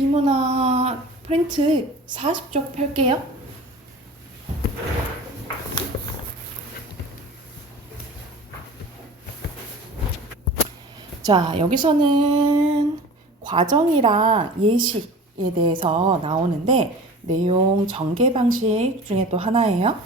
디모나 프린트 40쪽 펼게요. 자, 여기서는 과정이랑 예시에 대해서 나오는데 내용 전개 방식 중에 또 하나예요.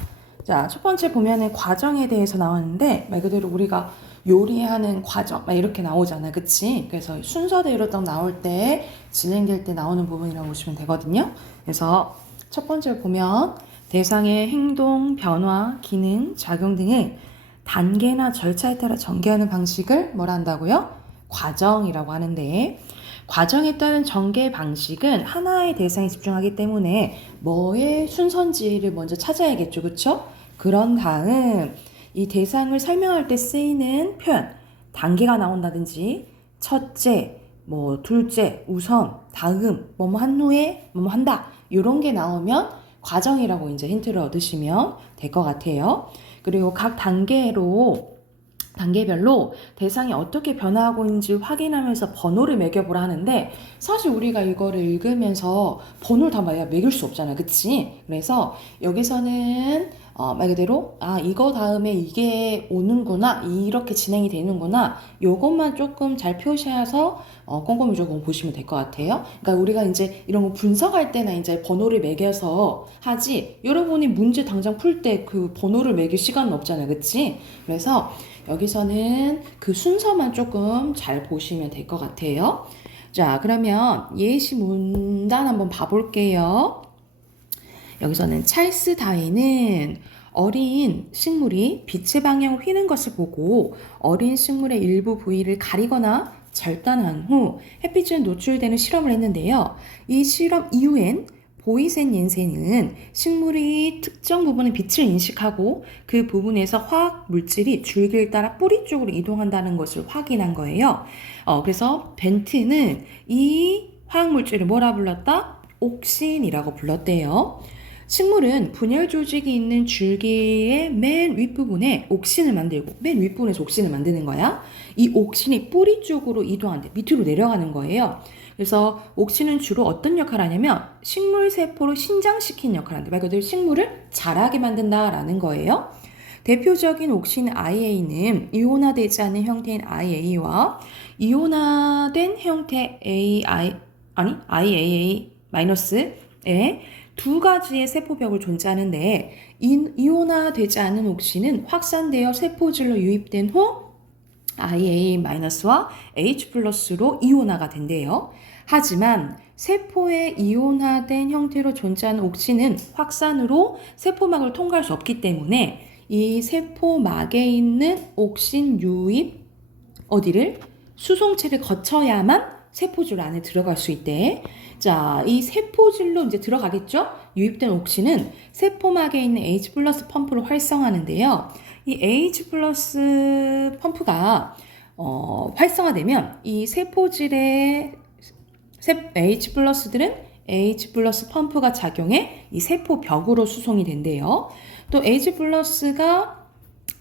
자, 첫 번째 보면은 과정에 대해서 나오는데 말 그대로 우리가 요리하는 과정 막 이렇게 나오잖아, 그치? 그래서 순서대로 딱 나올 때 진행될 때 나오는 부분이라고 보시면 되거든요. 그래서 첫 번째 보면 대상의 행동, 변화, 기능, 작용 등을 단계나 절차에 따라 전개하는 방식을 뭐라 한다고요? 과정이라고 하는데, 과정에 따른 전개 방식은 하나의 대상에 집중하기 때문에 뭐의 순서인지를 먼저 찾아야겠죠, 그쵸? 그런 다음 이 대상을 설명할 때 쓰이는 표현, 단계가 나온다든지 첫째, 뭐 둘째, 우선, 다음, 뭐뭐 한 후에 뭐뭐 한다 이런 게 나오면 과정이라고 이제 힌트를 얻으시면 될 것 같아요. 그리고 각 단계별로 대상이 어떻게 변화하고 있는지 확인하면서 번호를 매겨보라 하는데, 사실 우리가 이거를 읽으면서 번호를 다 매길 수 없잖아, 그치? 그래서 여기서는 말 그대로 이거 다음에 이게 오는구나, 이렇게 진행이 되는구나, 요것만 조금 잘 표시해서 꼼꼼히 조금 보시면 될 것 같아요. 그러니까 우리가 이제 이런 거 분석할 때나 이제 번호를 매겨서 하지, 여러분이 문제 당장 풀 때 그 번호를 매길 시간은 없잖아요, 그치? 그래서 여기서는 그 순서만 조금 잘 보시면 될 것 같아요. 자, 그러면 예시 문단 한번 봐볼게요. 여기서는 찰스 다윈은 어린 식물이 빛의 방향을 휘는 것을 보고 어린 식물의 일부 부위를 가리거나 절단한 후 햇빛에 노출되는 실험을 했는데요. 이 실험 이후엔 보이센 옌센은 식물이 특정 부분의 빛을 인식하고 그 부분에서 화학 물질이 줄기를 따라 뿌리 쪽으로 이동한다는 것을 확인한 거예요. 그래서 벤트는 이 화학 물질을 뭐라 불렀다? 옥신이라고 불렀대요. 식물은 분열 조직이 있는 줄기의 맨 윗부분에 옥신을 만들고, 맨 윗부분에서 옥신을 만드는 거야. 이 옥신이 뿌리 쪽으로 이동하는데 밑으로 내려가는 거예요. 그래서 옥신은 주로 어떤 역할을 하냐면 식물 세포를 신장시키는 역할을 하는데, 말 그대로 식물을 자라게 만든다라는 거예요. 대표적인 옥신 IA는 이온화되지 않은 형태인 IA와 이온화된 형태 IAA-의 두 가지의 세포벽을 존재하는데, 이온화되지 않은 옥신은 확산되어 세포질로 유입된 후 IA-와 H+로 이온화가 된대요. 하지만 세포의 이온화된 형태로 존재하는 옥신은 확산으로 세포막을 통과할 수 없기 때문에 이 세포막에 있는 옥신 유입 어디를 수송체를 거쳐야만 세포질 안에 들어갈 수 있대. 자, 이 세포질로 이제 들어가겠죠? 유입된 옥신은 세포막에 있는 H+ 펌프를 활성화하는데요. 이 H+ 펌프가 활성화되면 이 세포질의 H+들은 H+ 펌프가 작용해 이 세포벽으로 수송이 된대요. 또 H+가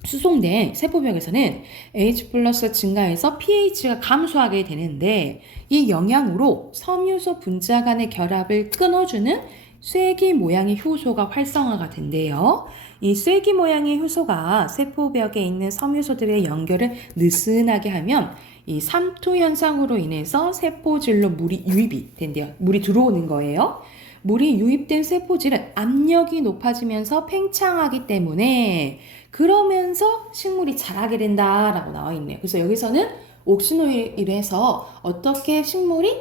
수송된 세포벽에서는 H+가 증가해서 pH가 감소하게 되는데, 이 영향으로 섬유소 분자 간의 결합을 끊어주는 쐐기 모양의 효소가 활성화가 된대요. 이 쐐기 모양의 효소가 세포벽에 있는 섬유소들의 연결을 느슨하게 하면 이 삼투 현상으로 인해서 세포질로 물이 유입이 된대요. 물이 들어오는 거예요. 물이 유입된 세포질은 압력이 높아지면서 팽창하기 때문에 그러면서 식물이 자라게 된다라고 나와 있네요. 그래서 여기서는 옥신호일을 해서 어떻게 식물이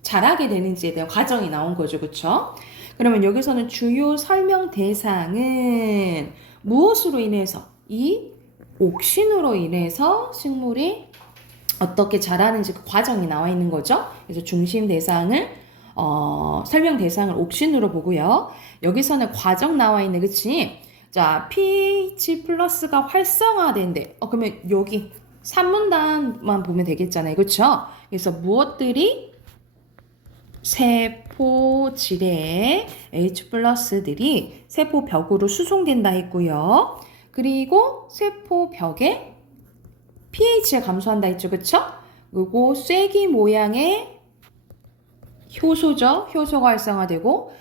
자라게 되는지에 대한 과정이 나온 거죠. 그렇죠? 그러면 여기서는 주요 설명 대상은 무엇으로 인해서? 이 옥신으로 인해서 식물이 어떻게 자라는지 그 과정이 나와 있는 거죠. 그래서 중심 대상을 설명 대상을 옥신으로 보고요. 여기서는 과정 나와 있네, 그치? 자, pH+가 활성화된대. 그러면 여기 3문단만 보면 되겠잖아요, 그렇죠? 그래서 무엇들이 세포질의 H+들이 세포벽으로 수송된다 했고요. 그리고 세포벽에 pH가 감소한다 했죠, 그렇죠? 그리고 쐐기 모양의 효소죠. 효소가 활성화되고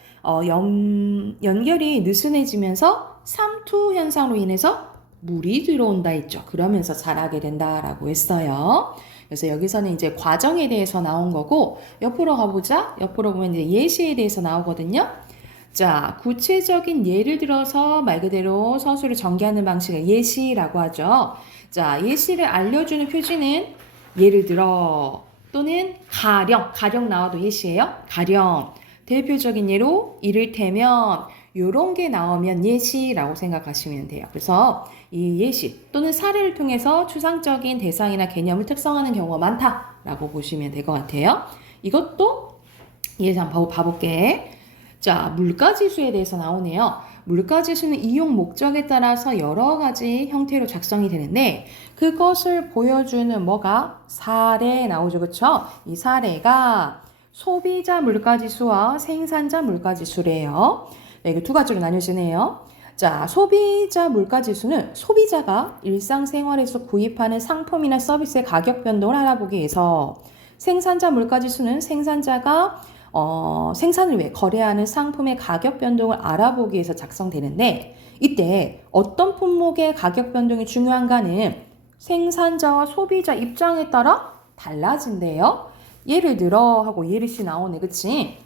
연결이 느슨해지면서 삼투 현상으로 인해서 물이 들어온다 했죠. 그러면서 자라게 된다라고 했어요. 그래서 여기서는 이제 과정에 대해서 나온 거고 옆으로 가보자. 옆으로 보면 이제 예시에 대해서 나오거든요. 자, 구체적인 예를 들어서 말 그대로 서술을 전개하는 방식을 예시라고 하죠. 자, 예시를 알려주는 표지는 예를 들어 또는 가령 나와도 예시예요. 가령 대표적인 예로 이를테면 요런 게 나오면 예시라고 생각하시면 돼요. 그래서 이 예시 또는 사례를 통해서 추상적인 대상이나 개념을 특성하는 경우가 많다라고 보시면 될 것 같아요. 이것도 예시 한번 봐볼게. 자, 물가지수에 대해서 나오네요. 물가지수는 이용 목적에 따라서 여러 가지 형태로 작성이 되는데 그것을 보여주는 뭐가? 사례 나오죠. 그쵸? 이 사례가 소비자 물가지수와 생산자 물가지수래요. 네, 이거 두 가지로 나뉘어지네요. 자, 소비자 물가지수는 소비자가 일상생활에서 구입하는 상품이나 서비스의 가격 변동을 알아보기 위해서 생산자 물가지수는 생산자가 생산을 위해 거래하는 상품의 가격 변동을 알아보기 위해서 작성되는데 이때 어떤 품목의 가격 변동이 중요한가는 생산자와 소비자 입장에 따라 달라진대요. 예를 들어 하고 예를씩 나오네. 그치?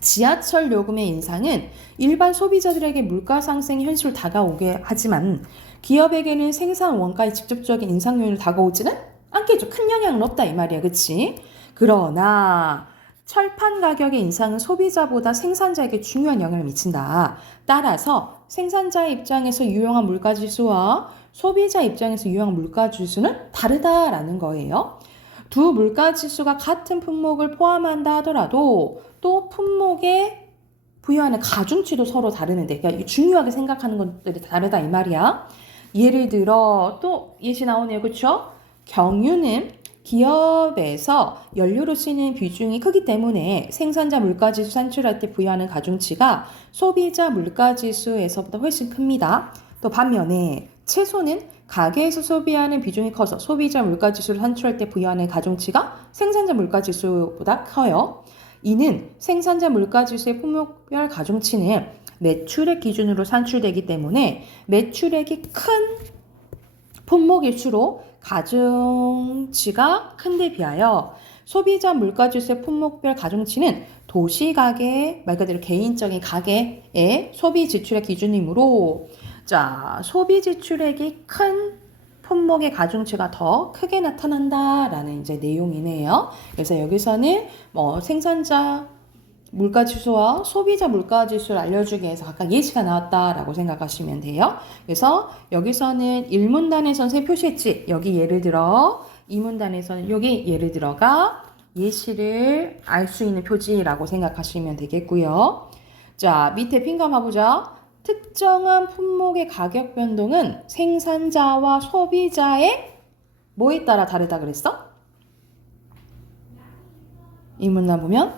지하철 요금의 인상은 일반 소비자들에게 물가 상승이 현실로 다가오게 하지만 기업에게는 생산 원가의 직접적인 인상 요인으로 다가오지는 않겠죠. 큰 영향은 없다 이 말이야. 그치? 그러나 철판 가격의 인상은 소비자보다 생산자에게 중요한 영향을 미친다. 따라서 생산자의 입장에서 유용한 물가지수와 소비자 입장에서 유용한 물가지수는 다르다라는 거예요. 두 물가지수가 같은 품목을 포함한다 하더라도 또 품목에 부여하는 가중치도 서로 다르는데 그러니까 중요하게 생각하는 것들이 다르다 이 말이야. 예를 들어 또 예시 나오네요. 그렇죠? 경유는 기업에서 연료로 쓰이는 비중이 크기 때문에 생산자 물가지수 산출할 때 부여하는 가중치가 소비자 물가지수에서보다 훨씬 큽니다. 또 반면에 채소는 가게에서 소비하는 비중이 커서 소비자 물가지수를 산출할 때 부여하는 가중치가 생산자 물가지수보다 커요. 이는 생산자 물가지수의 품목별 가중치는 매출액 기준으로 산출되기 때문에 매출액이 큰 품목일수록 가중치가 큰데 비하여 소비자 물가지수의 품목별 가중치는 도시가게의 말 그대로 개인적인 가게의 소비 지출액 기준이므로 자, 소비 지출액이 큰 품목의 가중치가 더 크게 나타난다라는 이제 내용이네요. 그래서 여기서는 생산자 물가지수와 소비자 물가지수를 알려주기 위해서 각각 예시가 나왔다라고 생각하시면 돼요. 그래서 여기서는 1문단에서는 세 표시했지. 여기 예를 들어 2문단에서는 여기 예를 들어가 예시를 알 수 있는 표지라고 생각하시면 되겠고요. 자, 밑에 핀감 봐보자. 특정한 품목의 가격 변동은 생산자와 소비자의 뭐에 따라 다르다 그랬어? 이 문단 보면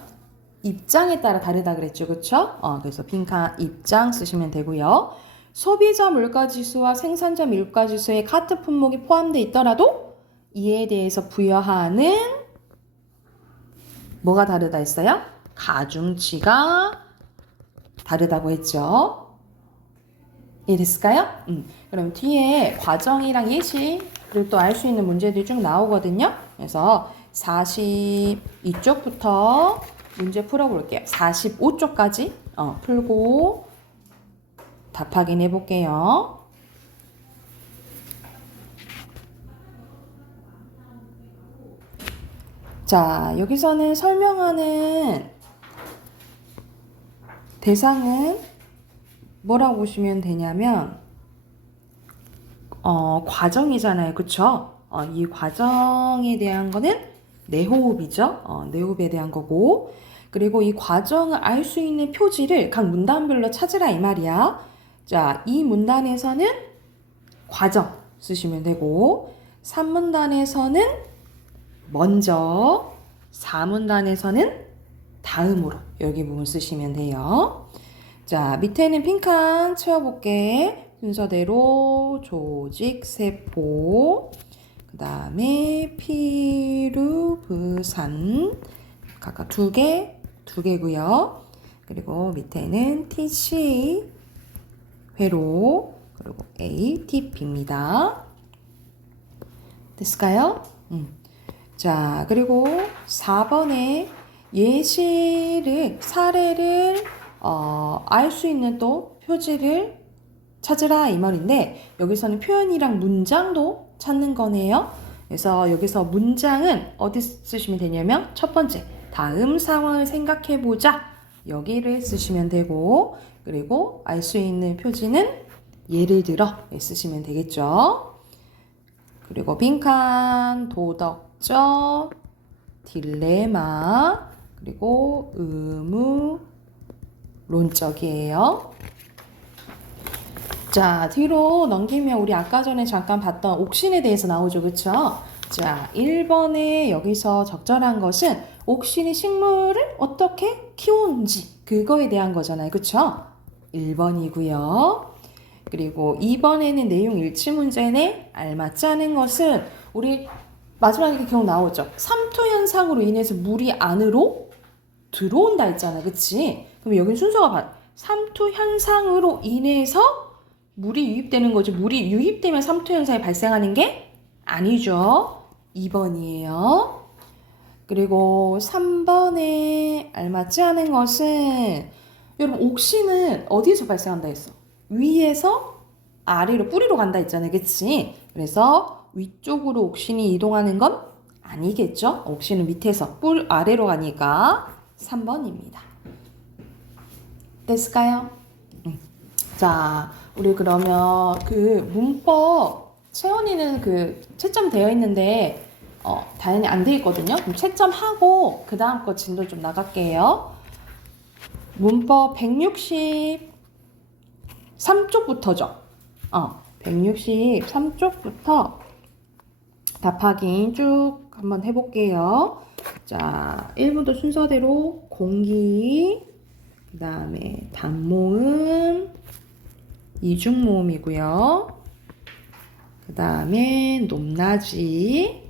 입장에 따라 다르다 그랬죠. 그쵸? 그래서 빈칸 입장 쓰시면 되고요. 소비자 물가지수와 생산자 물가지수에 같은 품목이 포함되어 있더라도 이에 대해서 부여하는 뭐가 다르다 했어요? 가중치가 다르다고 했죠. 이해됐을까요? 그럼 뒤에 과정이랑 예시를 또 알 수 있는 문제들이 쭉 나오거든요. 그래서 42쪽부터 문제 풀어볼게요. 45쪽까지 풀고 답 확인해 볼게요. 자, 여기서는 설명하는 대상은 뭐라고 보시면 되냐면 과정이잖아요. 그쵸? 이 과정에 대한 거는 내호흡이죠. 내호흡에 대한 거고 그리고 이 과정을 알 수 있는 표지를 각 문단별로 찾으라 이 말이야. 자, 이 문단에서는 과정 쓰시면 되고 3문단에서는 먼저 4문단에서는 다음으로 여기 부분 쓰시면 돼요. 자, 밑에는 빈칸 채워볼게. 순서대로 조직, 세포, 그 다음에 피루, 부산 각각 2개, 두 개고요. 그리고 밑에는 TC 회로 그리고 ATP입니다. 됐을까요? 자, 그리고 4번에 사례를 알 수 있는 또 표지를 찾으라 이 말인데 여기서는 표현이랑 문장도 찾는 거네요. 그래서 여기서 문장은 어디 쓰시면 되냐면 첫 번째 다음 상황을 생각해보자 여기를 쓰시면 되고 그리고 알 수 있는 표지는 예를 들어 쓰시면 되겠죠. 그리고 빈칸, 도덕적, 딜레마, 그리고 의무론적이에요. 자, 뒤로 넘기면 우리 아까 전에 잠깐 봤던 옥신에 대해서 나오죠. 그쵸? 자, 1번에 여기서 적절한 것은 옥신이 식물을 어떻게 키우는지 그거에 대한 거잖아요. 그쵸? 1번이고요. 그리고 2번에는 내용 일치 문제네. 알맞지 않은 것은 우리 마지막에 기억 나오죠. 삼투 현상으로 인해서 물이 안으로 들어온다 했잖아. 그치? 그럼 여기 순서가 봐. 삼투 현상으로 인해서 물이 유입되는 거지. 물이 유입되면 삼투 현상이 발생하는 게 아니죠. 2번이에요. 그리고 3번에 알맞지 않은 것은 여러분 옥신은 어디에서 발생한다 했어? 위에서 아래로 뿌리로 간다 했잖아요. 그치? 그래서 위쪽으로 옥신이 이동하는 건 아니겠죠? 옥신은 밑에서 아래로 가니까 3번입니다. 됐을까요? 자, 우리 그러면 그 문법 채원이는 그 채점 되어 있는데 당연히 안 돼 있거든요. 그럼 채점하고 그 다음 거 진도 좀 나갈게요. 문법 163쪽부터죠. 163쪽부터 답 확인 쭉 한번 해볼게요. 자, 1번도 순서대로 공기, 그 다음에 단모음, 이중모음이고요. 그 다음에 높낮이,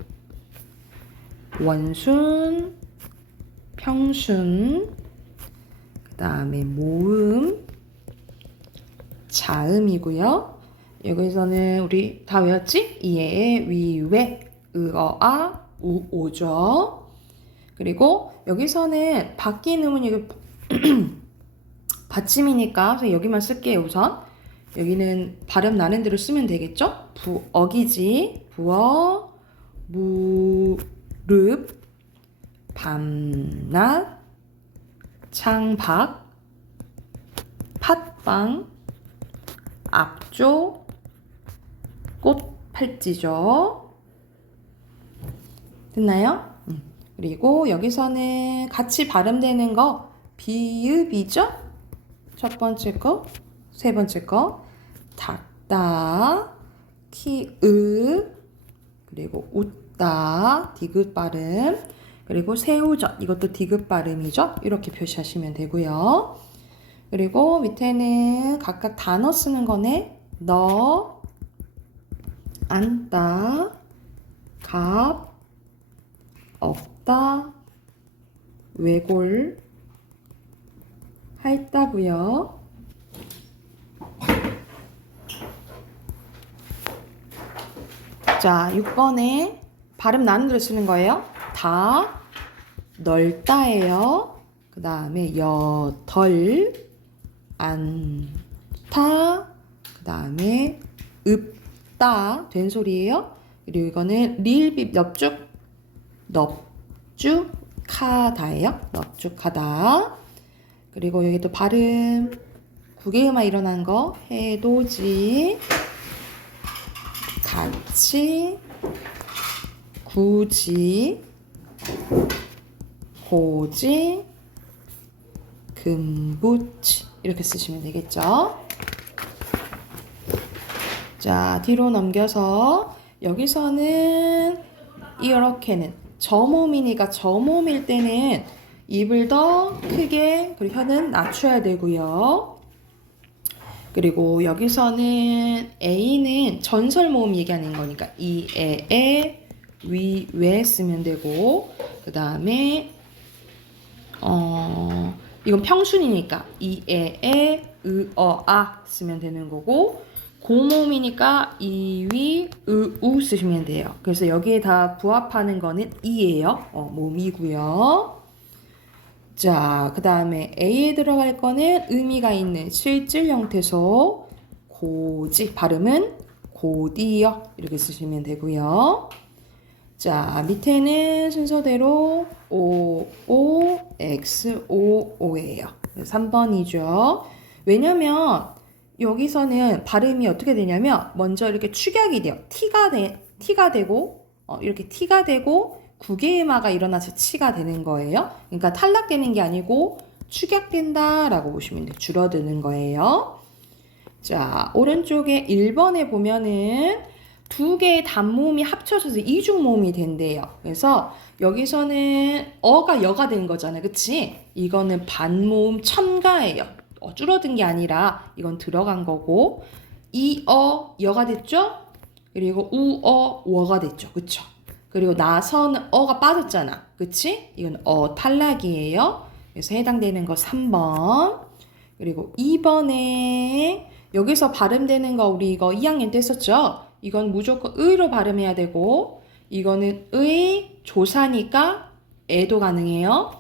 원순, 평순, 그 다음에 모음, 자음이고요. 여기서는 우리 다 외웠지? 이에, 위, 왜, 으어아, 우오죠. 그리고 여기서는 바뀐 음은 여기 받침이니까 그래서 여기만 쓸게요. 우선 여기는 발음 나는 대로 쓰면 되겠죠? 부어기지, 부어, 무릎, 밤낮, 창밖, 팥빵, 앞쪽, 꽃팔찌죠. 됐나요? 그리고 여기서는 같이 발음되는 거 비읍이죠? 첫 번째 거, 세 번째 거 닦다, 키읔, 그리고 웃다, 디귿 발음, 그리고 새우젓, 이것도 디귿 발음이죠? 이렇게 표시하시면 되고요. 그리고 밑에는 각각 단어 쓰는 거네. 너, 앉다, 갑, 없다, 외골, 했다고요. 자, 6번에 발음 나는 대로 쓰는 거예요. 다, 넓다예요. 그 다음에 덜, 안타, 그 다음에 읍다, 된 소리예요. 그리고 이거는 리을빗 넙죽하다예요. 넙죽하다. 그리고 여기 또 발음 9개음화 일어난 거 해돋이, 같이, 굳이, 고지, 금붙이 이렇게 쓰시면 되겠죠. 자, 뒤로 넘겨서 여기서는 이렇게는 저모음이니까 저모음일 때는 입을 더 크게 그리고 혀는 낮춰야 되고요. 그리고 여기서는 A는 전설모음 얘기하는 거니까 이, 에, 위, 왜 쓰면 되고 그 다음에 이건 평순이니까 이, 에, 으, 아 쓰면 되는 거고 고모음이니까 이, 위, 우 쓰시면 돼요. 그래서 여기에 다 부합하는 거는 이예요. 모음이고요. 자, 그 다음에 A에 들어갈 거는 의미가 있는 실질 형태소 고지, 발음은 고디요. 이렇게 쓰시면 되고요. 자, 밑에는 순서대로 O, O, X, O, O예요. 3번이죠. 왜냐면 여기서는 발음이 어떻게 되냐면 먼저 이렇게 축약이 돼요. T가 되고 이렇게 T가 되고 구개음화가 일어나서 치가 되는 거예요. 그러니까 탈락되는 게 아니고 축약된다라고 보시면 돼요. 줄어드는 거예요. 자, 오른쪽에 1번에 보면은 두 개의 단모음이 합쳐져서 이중모음이 된대요. 그래서 여기서는 어가 여가 된 거잖아요. 그치? 이거는 반모음 첨가예요. 줄어든 게 아니라 이건 들어간 거고 여가 됐죠? 그리고 워가 됐죠. 그쵸? 그리고 나서는 어가 빠졌잖아. 그치? 이건 탈락이에요. 그래서 해당되는 거 3번. 그리고 2번에 여기서 발음되는 거 우리 이거 2학년 때 했었죠? 이건 무조건 의로 발음해야 되고 이거는 의 조사니까 애도 가능해요.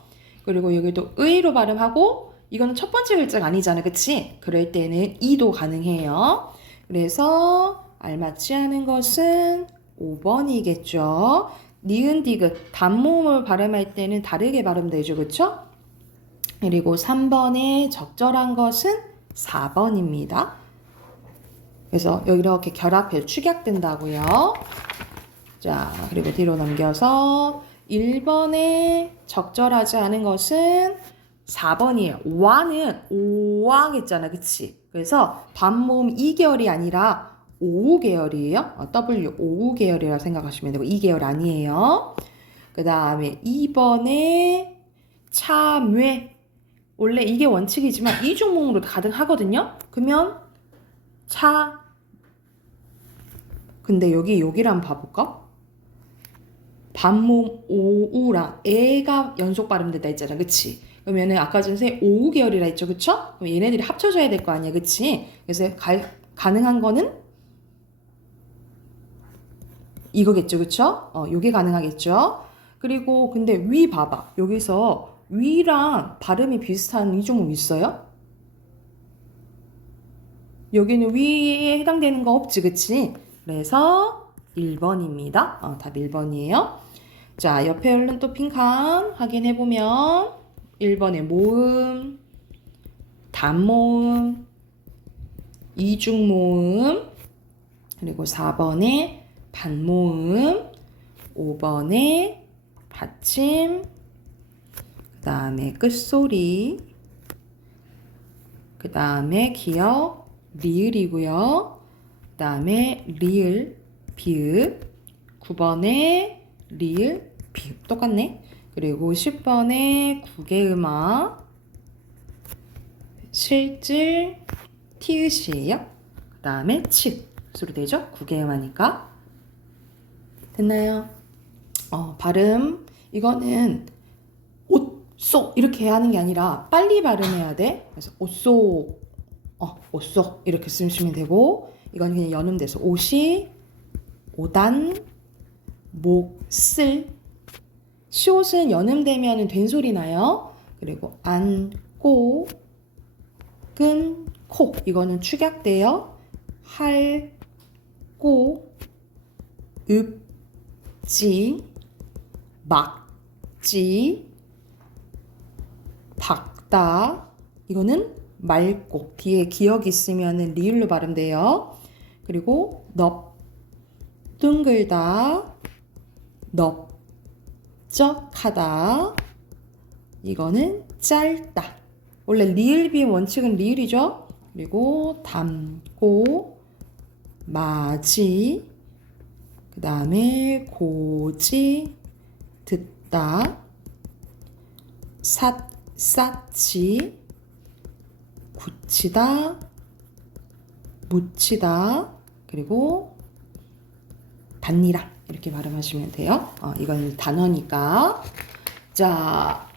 그리고 여기도 의로 발음하고 이거는 첫 번째 글자가 아니잖아. 그치? 그럴 때는 이도 가능해요. 그래서 알맞지 않은 것은 5번이겠죠. 니은 디귿 단모음을 발음할 때는 다르게 발음되죠. 그쵸? 그리고 3번에 적절한 것은 4번입니다. 그래서 여기 이렇게 결합해서 축약된다고요. 자, 그리고 뒤로 넘겨서 1번에 적절하지 않은 것은 4번이에요. 와는 오와겠잖아. 그치? 그래서 반모음 2계열이 아니라 5 계열이에요. W 5 계열이라 생각하시면 되고 2계열 아니에요. 그 다음에 2번에 참외. 원래 이게 원칙이지만 이중모음으로 가능하거든요. 그러면 근데 여기를 한번 봐볼까? 반모음 오우랑 애가 연속 발음된다 했잖아. 그치? 그러면은 아까 전에 오우 계열이라 했죠. 그쵸? 그럼 얘네들이 합쳐져야 될 거 아니야. 그치? 그래서 가능한 거는 이거겠죠. 그쵸? 요게 가능하겠죠? 그리고 근데 위 봐봐. 여기서 위랑 발음이 비슷한 이중모음 있어요? 여기는 위에 해당되는 거 없지, 그치? 그래서 1번입니다. 답 1번이에요. 자, 옆에 얼른 또 빈칸 확인해보면 1번에 모음, 단모음, 이중모음, 그리고 4번에 반모음, 5번에 받침, 그 다음에 끝소리, 그 다음에 기억, 리을이고요. 그 다음에 리을, 비읍, 9번에 리을, 비읍 똑같네. 그리고 10번에 구개음화, 실질, 티읕이에요. 그 다음에 칡으로 되죠. 구개음화니까. 됐나요? 발음 이거는 옷소 이렇게 하는 게 아니라 빨리 발음해야 돼. 그래서 옷소 옷소 이렇게 쓰시면 되고 이건 그냥 연음돼서 옷이 오단 목슬 시옷은 연음되면 된소리 나요. 그리고 안고 끈코 이거는 축약돼요. 할고 읍지 막지 박다 이거는 맑고 뒤에 기억이 있으면 리을로 발음돼요. 그리고 둥글다 넓적하다 이거는 짧다. 원래 리을비의 원칙은 리을이죠. 그리고 담고 마지 그 다음에 고지 듣다 쌓지 굳히다 묻히다 그리고 단니랑 이렇게 발음하시면 돼요. 이건 단어니까. 자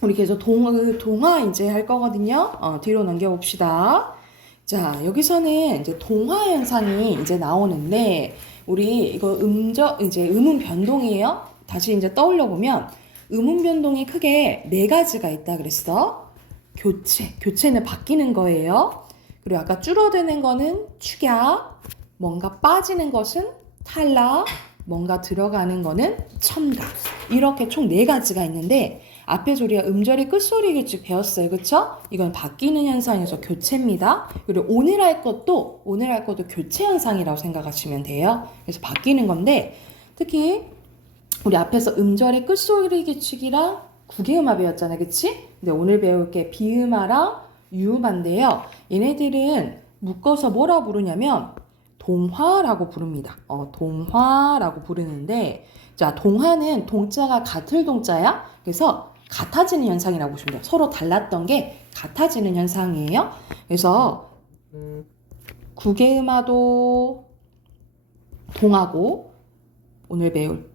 우리 계속 동화 이제 할 거거든요. 뒤로 넘겨봅시다. 자, 여기서는 이제 동화 현상이 이제 나오는데, 우리 이거 이제 음운 변동이에요. 다시 이제 떠올려 보면, 음운 변동이 크게 네 가지가 있다 그랬어. 교체는 바뀌는 거예요. 그리고 아까 줄어드는 거는 축약, 뭔가 빠지는 것은 탈락, 뭔가 들어가는 거는 첨가. 이렇게 총 네 가지가 있는데, 앞에서 우리가 음절의 끝소리 규칙 배웠어요. 그쵸? 이건 바뀌는 현상에서 교체입니다. 그리고 오늘 할 것도 교체 현상이라고 생각하시면 돼요. 그래서 바뀌는 건데, 특히 우리 앞에서 음절의 끝소리 규칙이랑 구개음화 배웠잖아요. 그치? 근데 오늘 배울 게 비음화랑 유음화인데요. 얘네들은 묶어서 뭐라 부르냐면 동화라고 부릅니다. 동화라고 부르는데, 자, 동화는 동자가 같을 동자야. 그래서 같아지는 현상이라고 보시면 돼요. 서로 달랐던 게 같아지는 현상이에요. 그래서 구개음화도 동하고, 오늘 배울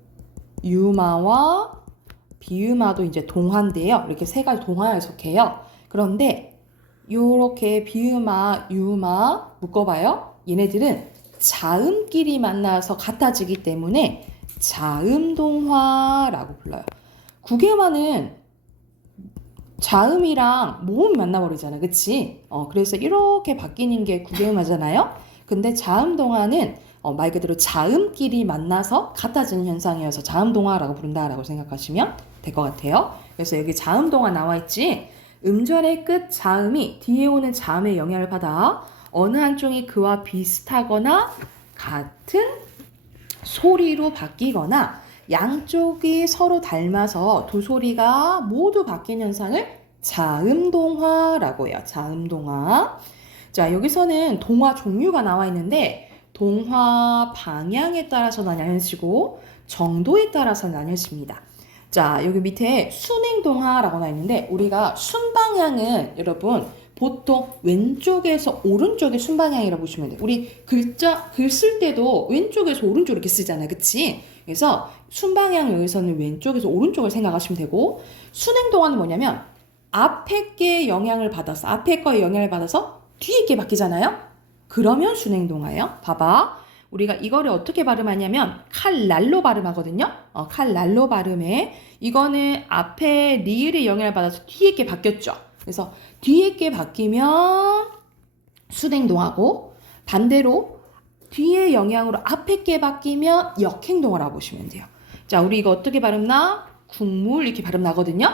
유음화와 비음화도 이제 동화인데요. 이렇게 세 가지 동화에 속해요. 그런데 이렇게 비음화, 유음화 묶어봐요. 얘네들은 자음끼리 만나서 같아지기 때문에 자음동화라고 불러요. 구개음화는 자음이랑 모음이 만나버리잖아. 그치? 그래서 이렇게 바뀌는 게 구개음화잖아요. 근데 자음동화는 말 그대로 자음끼리 만나서 같아지는 현상이어서 자음동화라고 부른다라고 생각하시면 될 것 같아요. 그래서 여기 자음동화 나와 있지? 음절의 끝 자음이 뒤에 오는 자음의 영향을 받아 어느 한쪽이 그와 비슷하거나 같은 소리로 바뀌거나 양쪽이 서로 닮아서 두 소리가 모두 바뀐 현상을 자음동화라고 해요. 자음동화. 자, 여기서는 동화 종류가 나와 있는데, 동화 방향에 따라서 나뉘어지고 정도에 따라서 나뉘어집니다. 자, 여기 밑에 순행동화라고 나와 있는데, 우리가 순방향은 여러분 보통 왼쪽에서 오른쪽의 순방향이라고 보시면 돼요. 우리 글 쓸 때도 왼쪽에서 오른쪽 이렇게 쓰잖아요. 그치? 그래서 순방향 여기서는 왼쪽에서 오른쪽을 생각하시면 되고, 순행동화는 뭐냐면 앞에 거에 영향을 받아서 뒤에 게 바뀌잖아요. 그러면 순행동화예요. 봐봐. 우리가 이거를 어떻게 발음하냐면 칼날로 발음하거든요. 칼날로 발음해. 이거는 앞에 리을의 영향을 받아서 뒤에 게 바뀌었죠. 그래서 뒤에 게 바뀌면 순행동화고, 반대로 뒤에 영향으로 앞에 게 바뀌면 역행동화라고 보시면 돼요. 자, 우리 이거 어떻게 발음나? 국물 이렇게 발음 나거든요.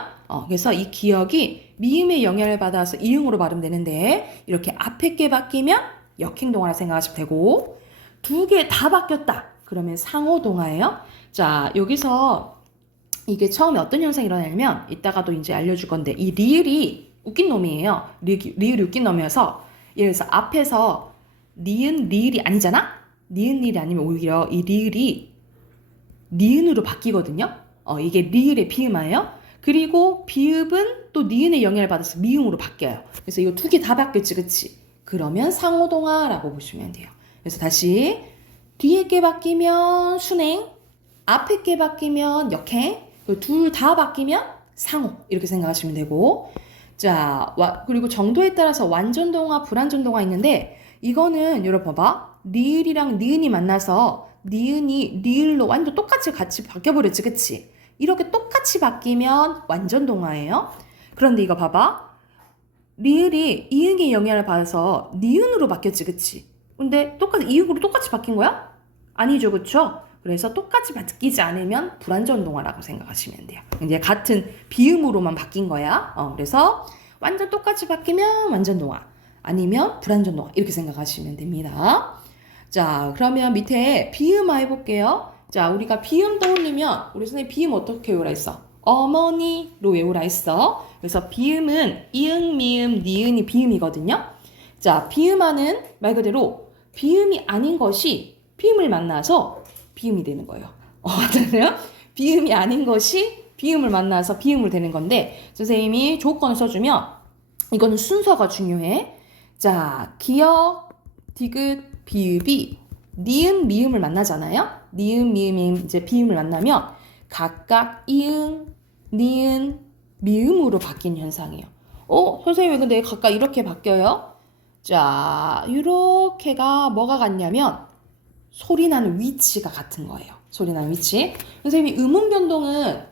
그래서 이 기억이 미음의 영향을 받아서 이응으로 발음되는데, 이렇게 앞에 게 바뀌면 역행동화라 생각하시면 되고, 두 개 다 바뀌었다. 그러면 상호동화예요. 자, 여기서 이게 처음에 어떤 현상이 일어나냐면, 이따가도 이제 알려줄 건데, 이 리을이 웃긴 놈이에요. 리을이 웃긴 놈이어서, 예를 들어서 앞에서 니은 리을이 아니잖아? 니은 리을이 아니면 오히려 이 리을이 니은으로 바뀌거든요. 이게 리을의 비음화예요. 그리고 비읍은 또 니은의 영향을 받아서 미음으로 바뀌어요. 그래서 이거 두 개 다 바뀌었지, 그치? 그러면 상호동화라고 보시면 돼요. 그래서 다시 뒤에 게 바뀌면 순행, 앞에 게 바뀌면 역행, 둘 다 바뀌면 상호 이렇게 생각하시면 되고, 자, 그리고 정도에 따라서 완전동화, 불완전동화 있는데, 이거는 여러분 봐봐. 니을이랑 니은이 만나서 니은이 리을로 완전 똑같이 같이 바뀌어버렸지, 그치? 이렇게 똑같이 바뀌면 완전동화예요. 그런데 이거 봐봐. 리을이 이응의 영향을 받아서 니은으로 바뀌었지, 그치? 근데 이응으로 똑같이 바뀐 거야? 아니죠, 그쵸? 그래서 똑같이 바뀌지 않으면 불완전동화라고 생각하시면 돼요. 이제 같은 비음으로만 바뀐 거야. 그래서 완전 똑같이 바뀌면 완전동화, 아니면 불완전동화 이렇게 생각하시면 됩니다. 자, 그러면 밑에 비음화 해볼게요. 자, 우리가 비음 떠올리면 우리 선생님 비음 어떻게 외우라 했어? 어머니로 외우라 했어. 그래서 비음은 이응, 미음, 니은이 비음이거든요. 자, 비음화는 말 그대로 비음이 아닌 것이 비음을 만나서 비음이 되는 거예요. 맞아요? 비음이 아닌 것이 비음을 만나서 비음을 되는 건데, 선생님이 조건을 써주면 이거는 순서가 중요해. 자, 기역, 디귿, 비읍이 니은, 미음을 만나잖아요. 니은, 미음이 이제 비음을 만나면 각각 이응, 니은, 미음으로 바뀐 현상이에요. 선생님 왜 근데 각각 이렇게 바뀌어요? 자, 이렇게가 뭐가 같냐면 소리 나는 위치가 같은 거예요. 소리 나는 위치. 선생님이 음운 변동은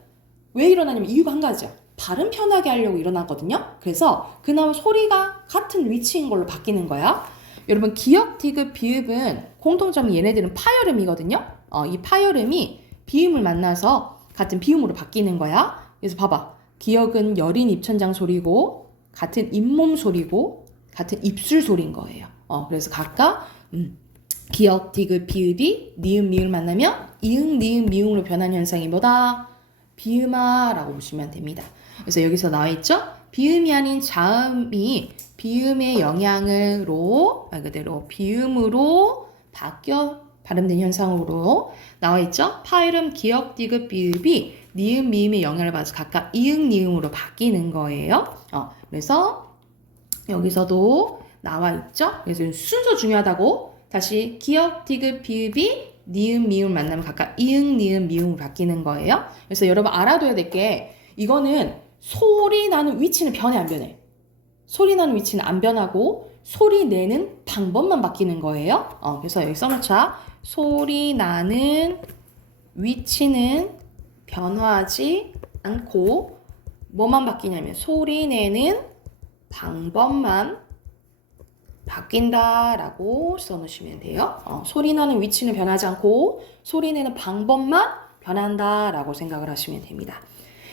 왜 일어나냐면 이유가 한 가지야. 발음 편하게 하려고 일어나거든요. 그래서 그나마 소리가 같은 위치인 걸로 바뀌는 거야. 여러분 기역, 디귿, 비읍은 공통점이 얘네들은 파열음이거든요. 이 파열음이 비음을 만나서 같은 비음으로 바뀌는 거야. 그래서 봐봐. 기역은 여린 입천장 소리고 같은 잇몸 소리고 같은 입술 소리인 거예요. 그래서 각각 기역, 디귿, 비읍이 니은, 미을 만나면 이응, 니은, 미응으로 변한 현상이 뭐다? 비음아라고 보시면 됩니다. 그래서 여기서 나와 있죠? 비음이 아닌 자음이 비음의 영향으로 말 그대로 비음으로 바뀌어 발음된 현상으로 나와 있죠? 파열음, 기역, 디귿, 비읍이 니은, 미음의 영향을 받아서 각각 이응, 니응으로 바뀌는 거예요. 그래서 여기서도 나와 있죠? 그래서 순서 중요하다고. 다시 기역, 디귿, 비읍이 니은, 미음 만나면 각각 이응, 니은, 미음으로 바뀌는 거예요. 그래서 여러분 알아둬야 될 게 이거는 소리 나는 위치는 변해 안 변해? 소리 나는 위치는 안 변하고 소리 내는 방법만 바뀌는 거예요. 그래서 여기 써놓자. 소리 나는 위치는 변화하지 않고 뭐만 바뀌냐면 소리 내는 방법만 바뀐다라고 써놓으시면 돼요. 소리 나는 위치는 변하지 않고 소리 내는 방법만 변한다라고 생각을 하시면 됩니다.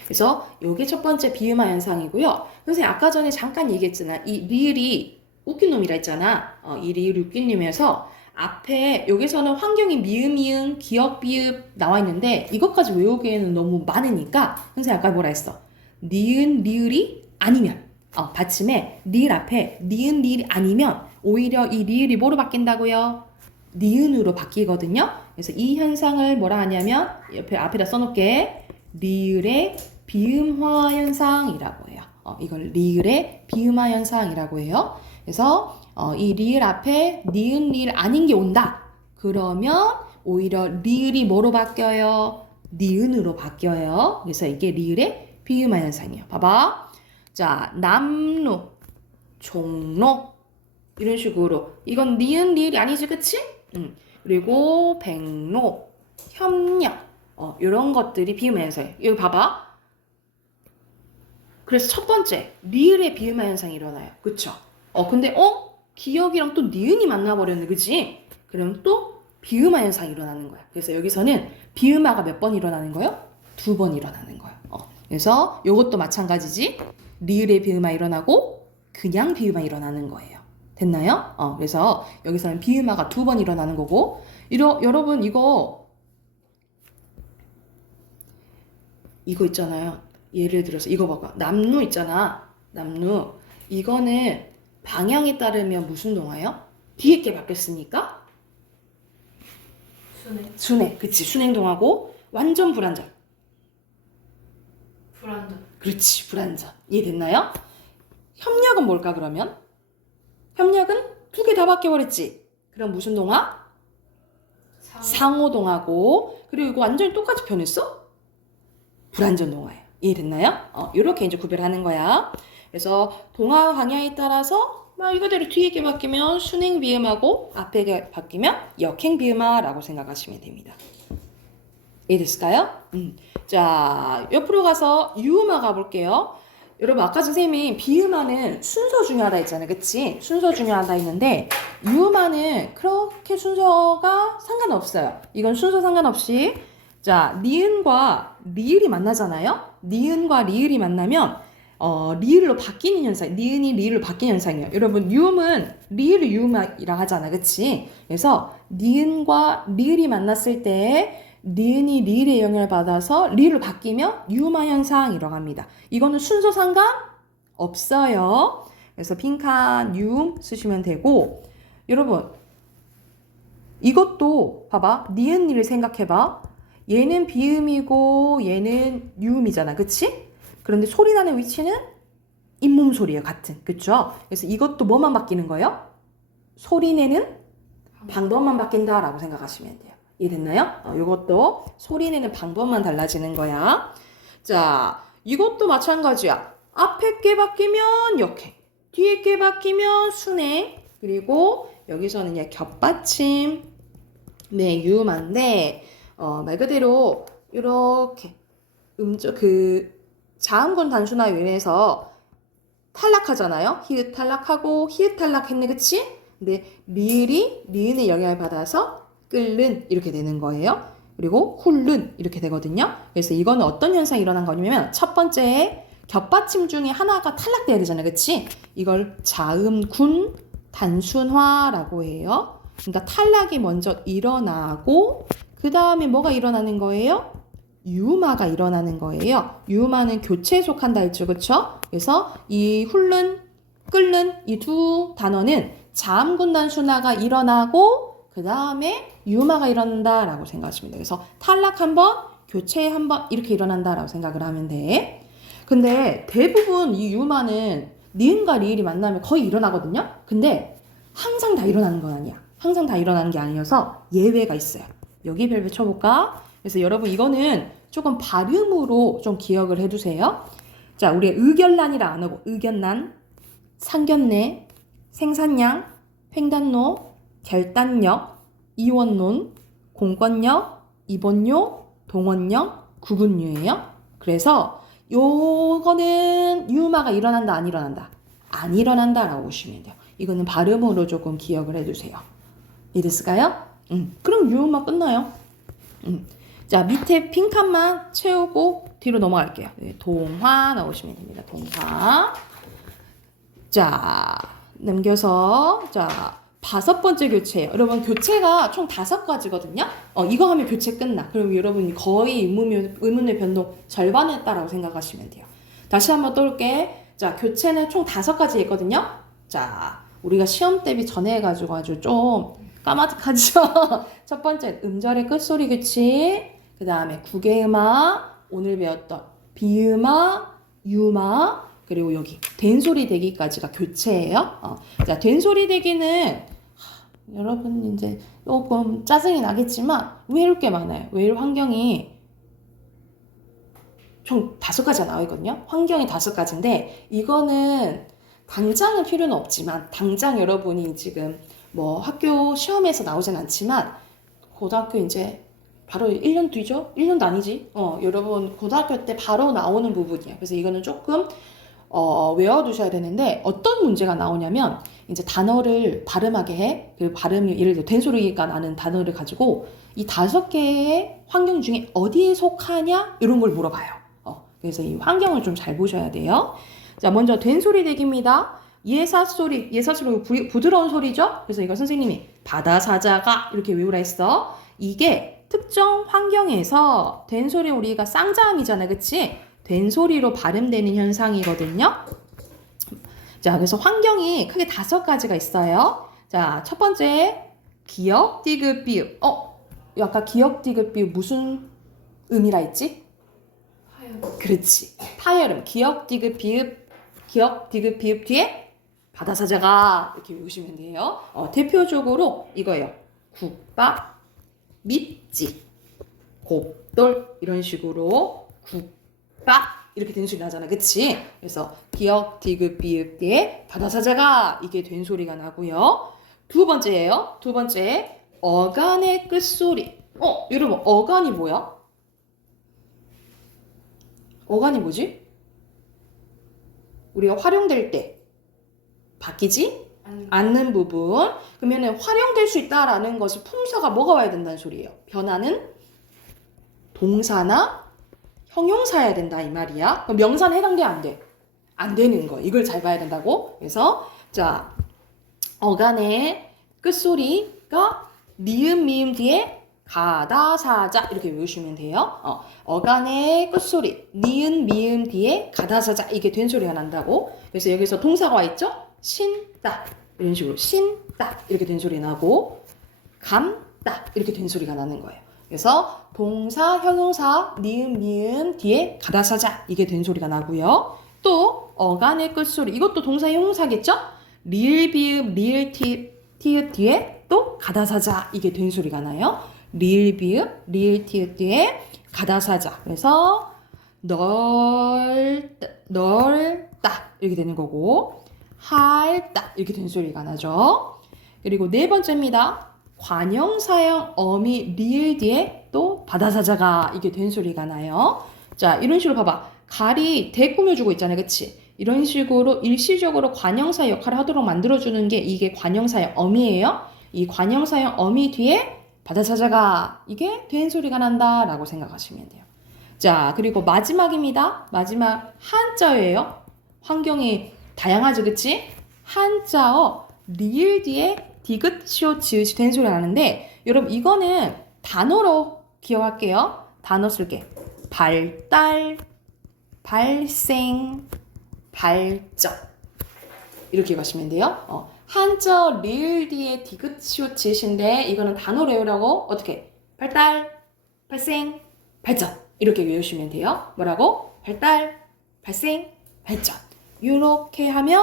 그래서 이게 첫 번째 비음화 현상이고요. 선생님 아까 전에 잠깐 얘기했잖아. 이 리을이 웃긴 놈이라 했잖아. 이 리을이 웃긴 놈이어서 앞에 여기서는 환경이 미음, 이응, 기역, 비읍 나와 있는데 이것까지 외우기에는 너무 많으니까 선생님 아까 뭐라 했어? 니은, 리을이 아니면 받침에 리을 앞에 니은, 리을이 아니면 오히려 이 리을이 뭐로 바뀐다고요? 니은으로 바뀌거든요. 그래서 이 현상을 뭐라 하냐면 옆에 앞에다 써놓을게. 리을의 비음화 현상이라고 해요. 이걸 리을의 비음화 현상이라고 해요. 그래서 이 리을 앞에 니은, 리을 아닌 게 온다. 그러면 오히려 리을이 뭐로 바뀌어요? 니은으로 바뀌어요. 그래서 이게 리을의 비음화 현상이에요. 봐봐. 자, 남루, 종로 이런 식으로 이건 니은, 리을이 아니지, 그치? 그리고 백로, 협력 이런 것들이 비음화 현상이에요. 여기 봐봐. 그래서 첫 번째 리을의 비음화 현상이 일어나요. 그쵸? 근데 기역이랑 또 니은이 만나버렸네, 그치? 그럼 또 비음화 현상이 일어나는 거야. 그래서 여기서는 비음화가 몇 번 일어나는 거예요? 2번 일어나는 거야. 그래서 이것도 마찬가지지. 리을의 비음화 일어나고 그냥 비음화 일어나는 거예요. 됐나요? 그래서 여기서는 비음화가 2번 일어나는 거고 여러분 이거 있잖아요. 예를 들어서 이거 봐봐. 남루 있잖아. 남루. 이거는 방향에 따르면 무슨 동화요? 뒤에 게 바뀌었으니까? 순회. 그치. 순행동하고 완전 불완전. 그렇지. 불완전. 이해됐나요? 협력은 뭘까 그러면? 협력은 2개 다 바뀌어버렸지. 그럼 무슨 동화? 상호동하고 그리고 이거 완전히 똑같이 변했어? 불완전 동화예요. 이해됐나요? 이렇게 이제 구별하는 거야. 그래서 동화 방향에 따라서 이거대로 뒤에 게 바뀌면 순행 비음하고 앞에 게 바뀌면 역행 비음화라고 생각하시면 됩니다. 이해됐을까요? 자, 옆으로 가서 유음화 가볼게요. 여러분 아까 선생님이 비음화는 순서 중요하다 했잖아요. 그치? 순서 중요하다 했는데 유음화는 그렇게 순서가 상관없어요. 이건 순서 상관없이 자, 니은과 리을이 만나잖아요. 니은과 리을이 만나면 리을로 바뀌는 현상, 니은이 리을로 바뀌는 현상이에요. 여러분 유음은 리을을 유음이라 하잖아, 그치? 그래서 니은과 리을이 만났을 때 니은이 리을의 영향을 받아서 리을로 바뀌면 유음화 현상이라고 합니다. 이거는 순서 상관 없어요. 그래서 빈칸 유음 쓰시면 되고 여러분 이것도 봐봐. 니은 리을 생각해봐. 얘는 비음이고 얘는 유음이잖아, 그치? 그런데 소리 나는 위치는 잇몸 소리예요, 같은. 그쵸? 그래서 이것도 뭐만 바뀌는 거예요? 소리 내는 방법만 바뀐다라고 생각하시면 돼요. 이해됐나요? 이것도 소리 내는 방법만 달라지는 거야. 자, 이것도 마찬가지야. 앞에 게 바뀌면 역행, 뒤에 게 바뀌면 순행, 그리고 여기서는 이제 겹받침, 네, 유음한데 말 그대로 이렇게 자음군 단수나 외에서 탈락하잖아요. 히읗 탈락하고 히읗 탈락했네, 그치? 근데 리은의 영향을 받아서 끓는 이렇게 되는 거예요. 그리고 훌른 이렇게 되거든요. 그래서 이거는 어떤 현상이 일어난 거냐면 첫 번째 겹받침 중에 하나가 탈락돼야 되잖아요, 그치? 이걸 자음군 단순화라고 해요. 그러니까 탈락이 먼저 일어나고 그 다음에 뭐가 일어나는 거예요? 유음화가 일어나는 거예요. 유음화는 교체에 속한다 했죠, 그쵸? 그래서 이 훌른, 끓는 이 두 단어는 자음군 단순화가 일어나고 그 다음에 유음화가 일어난다라고 생각하시면 돼요. 그래서 탈락 한 번, 교체 한 번 이렇게 일어난다라고 생각을 하면 돼. 근데 대부분 이 유음화는 니은과 리을이 만나면 거의 일어나거든요. 근데 항상 다 일어나는 건 아니야. 항상 다 일어나는 게 아니어서 예외가 있어요. 여기 별표 쳐볼까? 그래서 여러분 이거는 조금 발음으로 좀 기억을 해두세요. 자, 우리 의견란이라 안 하고 의견란, 상견례, 생산량, 횡단로, 결단력, 이원론, 공권력, 입원료, 동원력, 구분류예요. 그래서 요거는 유음화가 일어난다, 안 일어난다? 안 일어난다라고 보시면 돼요. 이거는 발음으로 조금 기억을 해두세요. 이해됐을까요? 그럼 유음화 끝나요. 자, 밑에 빈 칸만 채우고 뒤로 넘어갈게요. 네, 동화 나오시면 됩니다. 동화. 자, 넘겨서 자, 5번째 교체예요. 여러분 교체가 총 5가지거든요. 이거 하면 교체 끝나. 그럼 여러분이 거의 의문의 변동 절반 했다라고 생각하시면 돼요. 다시 한번 또 올게. 자, 교체는 총 5가지 있거든요. 자, 우리가 시험 대비 전에 해가지고 아주 좀 까마득하죠. 첫 번째 음절의 끝소리 교체, 그 다음에 구개음화, 오늘 배웠던 비음화, 유음화, 그리고 여기 된소리 대기까지가 교체예요. 자, 된소리 대기는 여러분 이제 조금 짜증이 나겠지만 외울 게 많아요. 외울 환경이 총 5가지가 나오거든요. 환경이 5가지인데 이거는 당장은 필요는 없지만 당장 여러분이 지금 뭐 학교 시험에서 나오진 않지만 고등학교 이제 바로 1년 뒤죠? 1년도 아니지? 여러분 고등학교 때 바로 나오는 부분이에요. 그래서 이거는 조금 외워두셔야 되는데 어떤 문제가 나오냐면 이제 단어를 발음하게 해. 그 발음이 예를 들어 된소리가 나는 단어를 가지고 이 5개의 환경 중에 어디에 속하냐 이런 걸 물어봐요. 그래서 이 환경을 좀 잘 보셔야 돼요. 자, 먼저 된소리 대기입니다. 예사소리 부드러운 소리죠? 그래서 이거 선생님이 바다사자가 이렇게 외우라 했어. 이게 특정 환경에서 된소리 우리가 쌍자음이잖아, 그치? 된소리로 발음되는 현상이거든요. 자, 그래서 환경이 크게 5가지가 있어요. 자, 첫 번째 기역, 디귿, 비읍. 아까 기역, 디귿, 비읍 무슨 음이라 했지? 파열. 그렇지. 파열음. 기역, 디귿, 비읍 뒤에 바다사자가 이렇게 외우시면 돼요. 대표적으로 이거예요. 국밥, 밑집, 곱돌 이런 식으로 국밥 이렇게 된소리 나잖아, 그치? 그래서 기역, 디귿, 비읍 뒤에 바다사자가 이게 된소리가 나고요. 두 번째예요. 두 번째 어간의 끝소리. 여러분 어간이 뭐야? 어간이 뭐지? 우리가 활용될 때 바뀌지 않는 부분. 그러면 활용될 수 있다라는 것이 품사가 뭐가 와야 된다는 소리예요. 변화는 동사나 형용사여야 된다 이 말이야. 그럼 명사는 해당돼 안 돼? 안 되는 거. 이걸 잘 봐야 된다고. 그래서 자, 어간의 끝소리가 니은 미음 뒤에 가다사자 이렇게 외우시면 돼요. 어간의 끝소리 니은 미음 뒤에 가다사자 이게 된소리가 난다고. 그래서 여기서 동사가 와 있죠? 신다 이런 식으로 신다 이렇게 된소리 나고 감다 이렇게 된소리가 나는 거예요. 그래서 동사, 형용사, 니은, 미음 뒤에 가다사자 이게 된소리가 나고요. 또 어간의 끝소리 이것도 동사, 형용사겠죠? 리을, 비읍, 리을, 티읕 뒤에 또 가다사자 이게 된소리가 나요. 리을, 비읍, 리을, 티읕 뒤에 가다사자. 그래서 넓다 이렇게 되는 거고 할다 이렇게 된 소리가 나죠. 그리고 네 번째입니다. 관형사형 어미 리을 뒤에 또 바다사자가 이게 된 소리가 나요. 자, 이런 식으로 봐봐. 갈이 대 꾸며주고 있잖아요. 그치? 이런 식으로 일시적으로 관형사 역할을 하도록 만들어주는 게 이게 관형사형 어미예요. 이 관형사형 어미 뒤에 바다사자가 이게 된 소리가 난다 라고 생각하시면 돼요. 자, 그리고 마지막입니다. 마지막 한자어예요. 환경이 다양하죠. 그치? 한자어 리을 뒤에 디귿, 시옷, 지읒이 된 소리가 나는데 여러분 이거는 단어로 기억할게요. 단어 쓸게. 발달, 발생, 발전 이렇게 기억하시면 돼요. 한자어 리을 뒤에 디귿, 시옷, 지읒인데 이거는 단어로 외우라고 어떻게? 발달, 발생, 발전 이렇게 외우시면 돼요. 뭐라고? 발달, 발생, 발전 이렇게 하면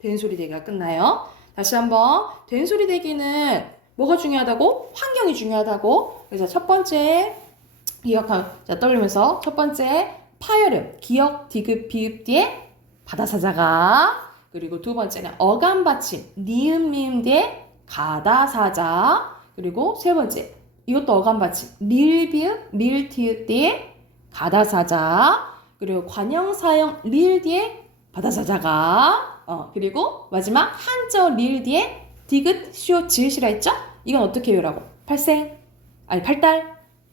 된소리 대기가 끝나요. 다시 한번 된소리 대기는 뭐가 중요하다고? 환경이 중요하다고. 그래서 첫 번째 자 떠올리면서 첫 번째 파열음 기역, 디귿, 비읍 뒤에 바다사자가 그리고 두 번째는 어감 받침 니은, 미음 뒤에 가다사자 그리고 세 번째 이것도 어감 받침 리을, 비읍, 미을, 티읕 뒤에 가다사자 그리고 관형사형 리을 뒤에 바다사자가 그리고 마지막 한자어 리을 뒤에 디귿, 시옷, 지읒이라 했죠? 이건 어떻게 외우라고? 발달,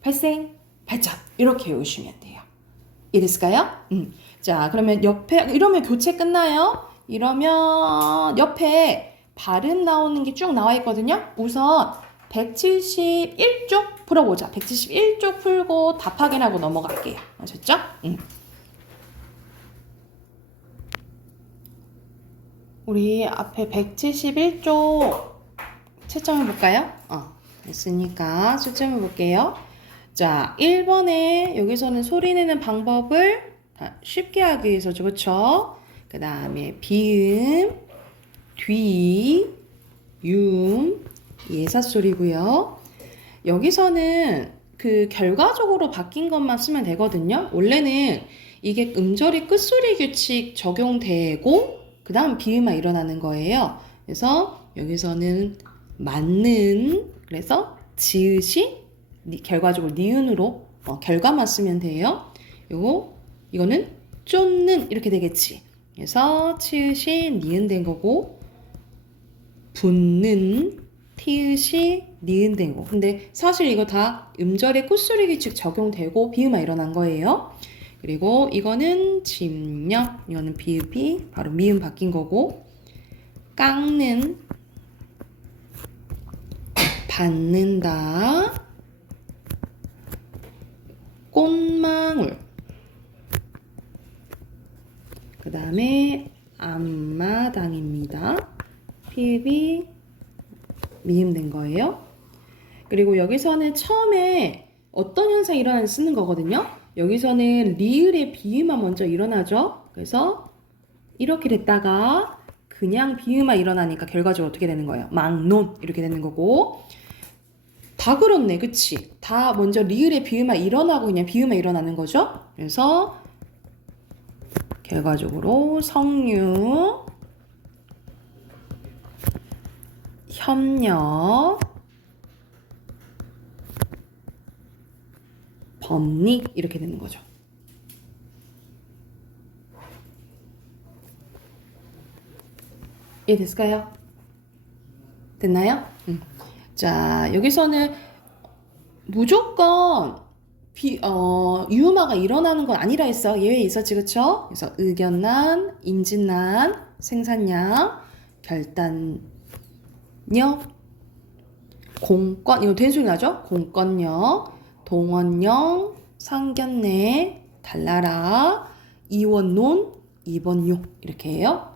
발생, 발전 이렇게 외우시면 돼요. 이해됐을까요? 자, 그러면 옆에 이러면 교체 끝나요? 이러면 옆에 발음 나오는 게 쭉 나와 있거든요. 우선 171쪽 풀어보자. 171쪽 풀고 답 확인하고 넘어갈게요. 아셨죠? 우리 앞에 171쪽 채점해 볼까요? 됐으니까 채점해 볼게요. 자, 1번에 여기서는 소리 내는 방법을 쉽게 하기 위해서죠. 그쵸? 그 다음에 비음, 뒤, 윰, 예사소리고요. 여기서는 그 결과적으로 바뀐 것만 쓰면 되거든요. 원래는 이게 음절이 끝소리 규칙 적용되고 그 다음 비음만 일어나는 거예요. 그래서 여기서는 맞는 그래서 지읒이 결과적으로 니은으로 결과만 쓰면 돼요. 이거는 쫓는 이렇게 되겠지. 그래서 치읓이 니은 된 거고 붙는 티읕이 니은 된 거. 근데 사실 이거 다 음절의 콧소리 규칙 적용되고 비음만 일어난 거예요. 그리고 이거는 집력, 이거는 비읍이 바로 미음 바뀐 거고 깎는, 받는다, 꽃망울 그 다음에 앞마당입니다. 피읍이 미음된 거예요. 그리고 여기서는 처음에 어떤 현상이 일어나는지 쓰는 거거든요. 여기서는 리을의 비음만 먼저 일어나죠. 그래서 이렇게 됐다가 그냥 비음만 일어나니까 결과적으로 어떻게 되는 거예요? 막론 이렇게 되는 거고 다 그렇네. 그치? 다 먼저 리을의 비음만 일어나고 그냥 비음만 일어나는 거죠. 그래서 결과적으로 성류, 협력, 법리 이렇게 되는 거죠. 이해됐을까요? 됐나요? 자, 여기서는 무조건 유음화가 일어나는 건 아니라 했어. 예외 있었지, 그쵸? 그래서 의견난, 임진난, 생산량, 결단력, 공권, 이거 된 소리 나죠? 공권력, 동원령, 상견례, 달나라, 이원논, 이번요 이렇게 해요.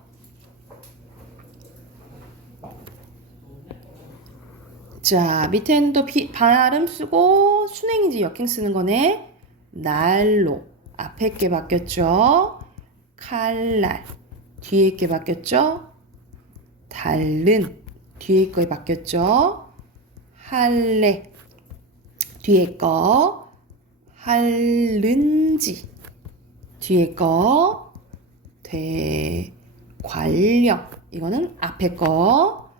자, 밑에는 또 발음 쓰고 순행인지 역행 쓰는 거네. 날로 앞에 게 바뀌었죠. 칼날 뒤에 게 바뀌었죠. 달른 뒤에 거에 바뀌었죠. 할래 뒤에 거 할른지 뒤에 거 되관력 이거는 앞에 거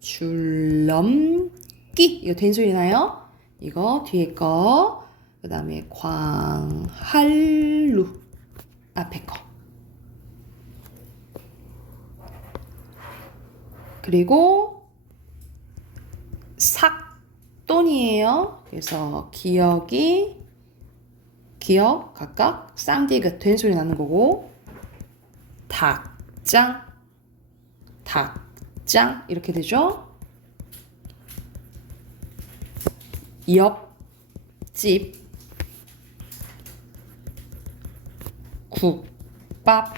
줄넘기 이거 된 소리 나요? 이거 뒤에 거 그 다음에 광활루 앞에 거 그리고 삭돈이에요. 그래서 기억 각각 쌍디귿 된 소리 나는 거고 닭장 이렇게 되죠. 옆집 국밥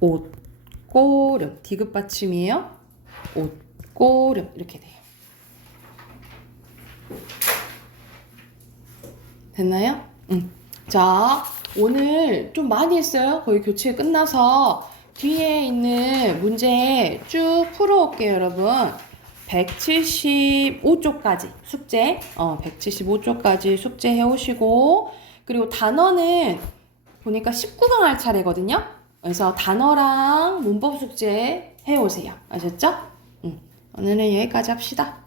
옷고름 디귿 받침이에요. 옷고름 이렇게 돼요. 됐나요? 자, 오늘 좀 많이 했어요. 거의 교체 끝나서 뒤에 있는 문제 쭉 풀어올게요, 여러분. 175쪽까지 숙제, 175쪽까지 숙제 해오시고, 그리고 단어는 보니까 19강 할 차례거든요. 그래서 단어랑 문법 숙제 해오세요. 아셨죠? 오늘은 여기까지 합시다.